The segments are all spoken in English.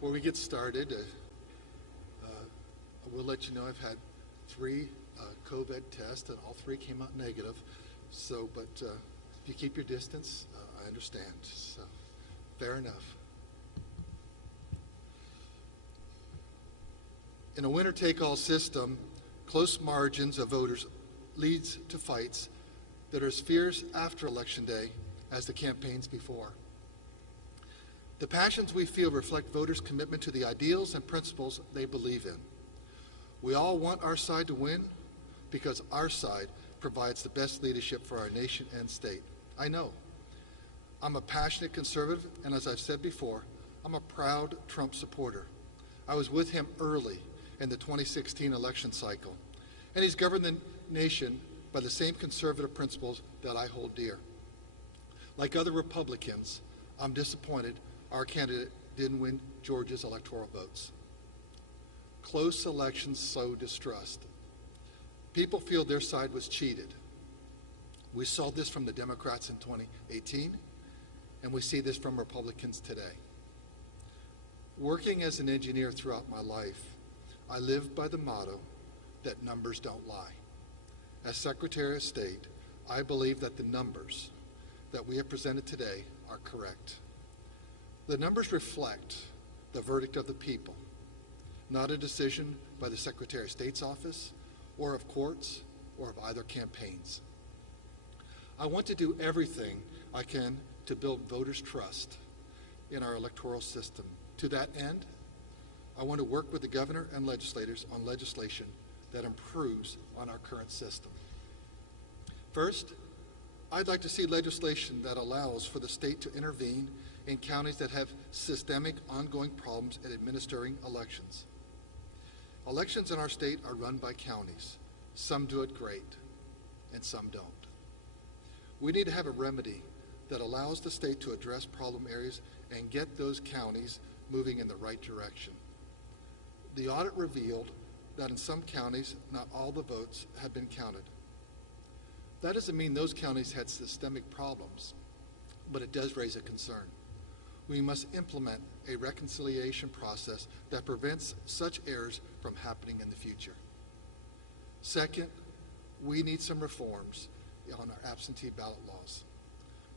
Before we get started, I will let you know I've had 3 COVID tests, and all 3 came out negative. So, but if you keep your distance, I understand. So, fair enough. In a winner-take-all system, close margins of voters leads to fights that are as fierce after Election Day as the campaigns before. The passions we feel reflect voters' commitment to the ideals and principles they believe in. We all want our side to win because our side provides the best leadership for our nation and state. I know. I'm a passionate conservative, and as I've said before, I'm a proud Trump supporter. I was with him early in the 2016 election cycle, and he's governed the nation by the same conservative principles that I hold dear. Like other Republicans, I'm disappointed our candidate didn't win Georgia's electoral votes. Close elections sow distrust. People feel their side was cheated. We saw this from the Democrats in 2018, and we see this from Republicans today. Working as an engineer throughout my life, I lived by the motto that numbers don't lie. As Secretary of State, I believe that the numbers that we have presented today are correct. The numbers reflect the verdict of the people, not a decision by the Secretary of State's office, or of courts, or of either campaigns. I want to do everything I can to build voters' trust in our electoral system. To that end, I want to work with the governor and legislators on legislation that improves on our current system. First, I'd like to see legislation that allows for the state to intervene in counties that have systemic ongoing problems in administering elections. Elections in our state are run by counties. Some do it great, and some don't. We need to have a remedy that allows the state to address problem areas and get those counties moving in the right direction. The audit revealed that in some counties, not all the votes have been counted. That doesn't mean those counties had systemic problems, but it does raise a concern. We must implement a reconciliation process that prevents such errors from happening in the future. Second, we need some reforms on our absentee ballot laws.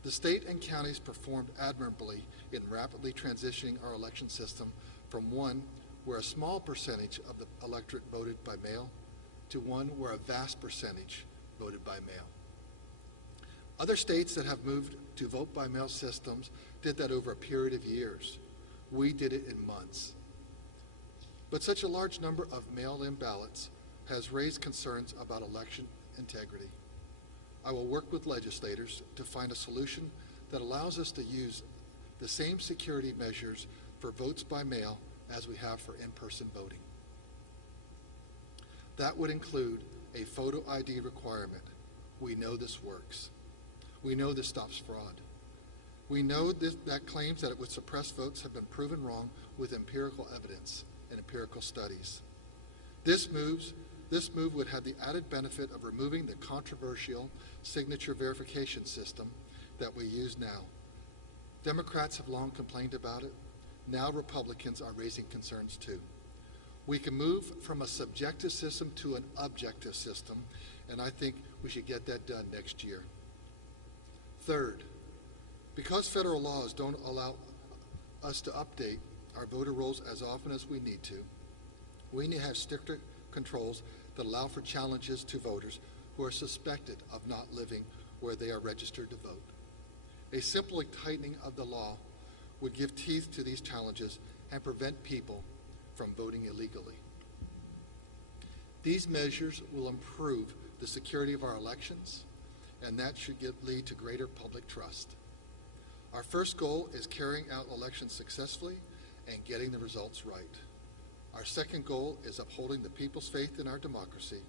The state and counties performed admirably in rapidly transitioning our election system from one where a small percentage of the electorate voted by mail to one where a vast percentage voted by mail. Other states that have moved to vote by mail systems did that over a period of years. We did it in months. But such a large number of mail-in ballots has raised concerns about election integrity. I will work with legislators to find a solution that allows us to use the same security measures for votes by mail as we have for in-person voting. That would include a photo ID requirement. We know this works. We know this stops fraud. We know that claims that it would suppress votes have been proven wrong with empirical evidence and empirical studies. This move would have the added benefit of removing the controversial signature verification system that we use now. Democrats have long complained about it. Now Republicans are raising concerns too. We can move from a subjective system to an objective system, and I think we should get that done next year. Third, because federal laws don't allow us to update our voter rolls as often as we need to have stricter controls that allow for challenges to voters who are suspected of not living where they are registered to vote. A simple tightening of the law would give teeth to these challenges and prevent people from voting illegally. These measures will improve the security of our elections, and that should lead to greater public trust. Our first goal is carrying out elections successfully and getting the results right. Our second goal is upholding the people's faith in our democracy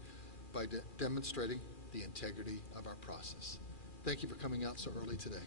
by demonstrating the integrity of our process. Thank you for coming out so early today.